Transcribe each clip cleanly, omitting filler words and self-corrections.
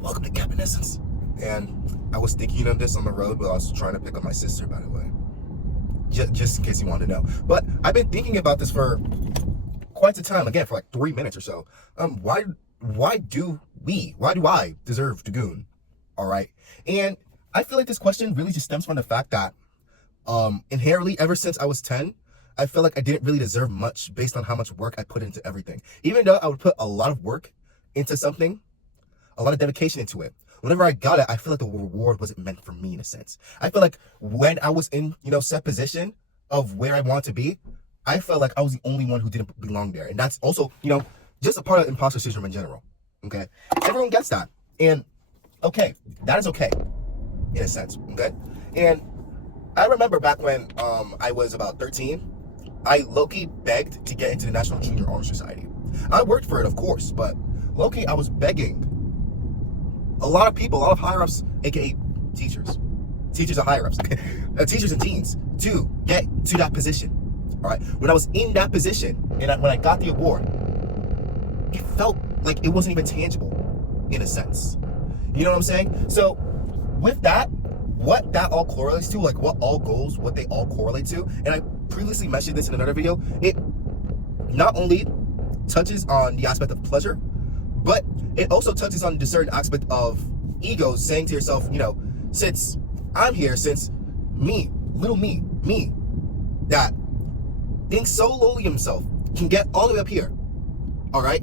welcome to Captain Essence. And I was thinking of this on the road, but I was trying to pick up my sister, by the way. Just in case you wanted to know. But I've been thinking about this for quite some time, again, for like 3 minutes or so. Why do I deserve to goon? All right. And I feel like this question really just stems from the fact that inherently, ever since I was 10, I feel like I didn't really deserve much based on how much work I put into everything. Even though I would put a lot of work into something, a lot of dedication into it, whenever I got it, I feel like the reward wasn't meant for me in a sense. I feel like when I was in, set position of where I want to be, I felt like I was the only one who didn't belong there. And that's also, just a part of imposter syndrome in general. Okay. Everyone gets that. And okay, that is okay in a sense. Okay. And I remember back when I was about 13, I low-key begged to get into the National Junior Honor Society. I worked for it, of course, but low-key I was begging a lot of people, a lot of higher-ups, aka teachers and higher-ups, teachers and teens, to get to that position. All right. When I was in that position and when I got the award, it felt like it wasn't even tangible in a sense. You know what I'm saying? So with that, what that all correlates to, like what all goals, what they all correlate to, and I previously mentioned this in another video, it not only touches on the aspect of pleasure, but it also touches on the certain aspect of ego, saying to yourself, since I'm here, since me, little me, that thinks so lowly himself can get all the way up here, all right?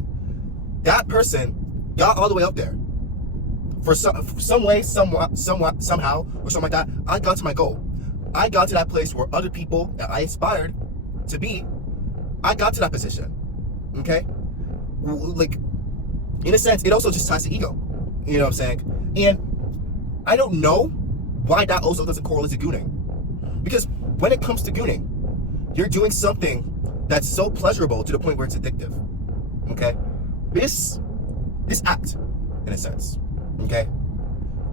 That person got all the way up there. For some way, somewhat, somehow, or something like that, I got to my goal. I got to that place where other people that I aspired to be, I got to that position, okay? Like, in a sense, it also just ties to ego. You know what I'm saying? And I don't know why that also doesn't correlate to gooning. Because when it comes to gooning, you're doing something that's so pleasurable to the point where it's addictive, okay? This act, in a sense, okay?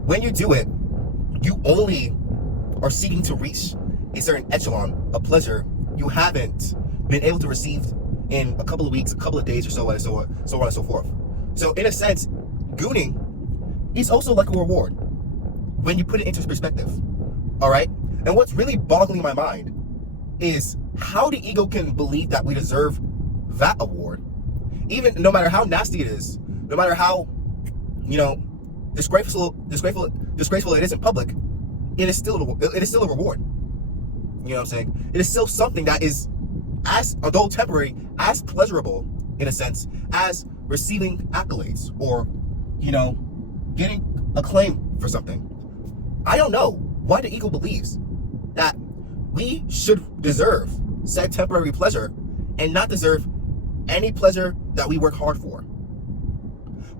When you do it, you only are seeking to reach a certain echelon of pleasure you haven't been able to receive in a couple of weeks, a couple of days, or so on and so forth. So in a sense, gooning is also like a reward when you put it into perspective, all right? And what's really boggling my mind is how the ego can believe that we deserve that award, even no matter how nasty it is, no matter how, disgraceful it is in public, it is still a reward. You know what I'm saying? It is still something that is, as although temporary, as pleasurable in a sense as receiving accolades or, getting acclaim for something. I don't know why the ego believes that we should deserve said temporary pleasure and not deserve any pleasure that we work hard for.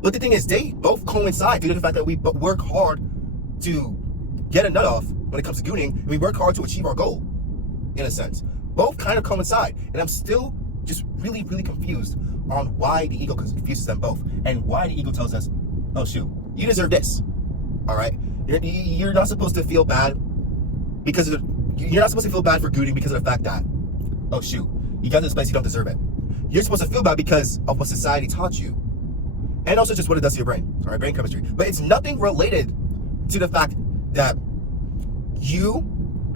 But the thing is, they both coincide due to the fact that we work hard to get a nut off when it comes to gooning, and we work hard to achieve our goal, in a sense. Both kind of coincide, and I'm still just really, really confused on why the ego confuses them both, and why the ego tells us, oh shoot, you deserve this, all right? You're not supposed to feel bad you're not supposed to feel bad for gooning because of the fact that, oh shoot, you got to this place, you don't deserve it. You're supposed to feel bad because of what society taught you, and also just what it does to your brain, all right, brain chemistry. But it's nothing related to the fact that you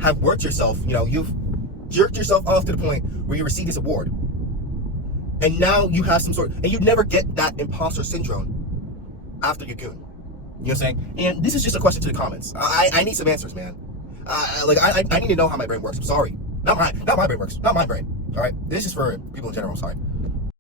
have worked yourself, you've jerked yourself off to the point where you receive this award, and now you have some sort, and you never get that imposter syndrome after you goon. You know what I'm saying? And this is just a question to the comments. I need some answers, man. I need to know how my brain works. I'm sorry. Not my brain works. Not my brain. All right? This is for people in general. I'm sorry.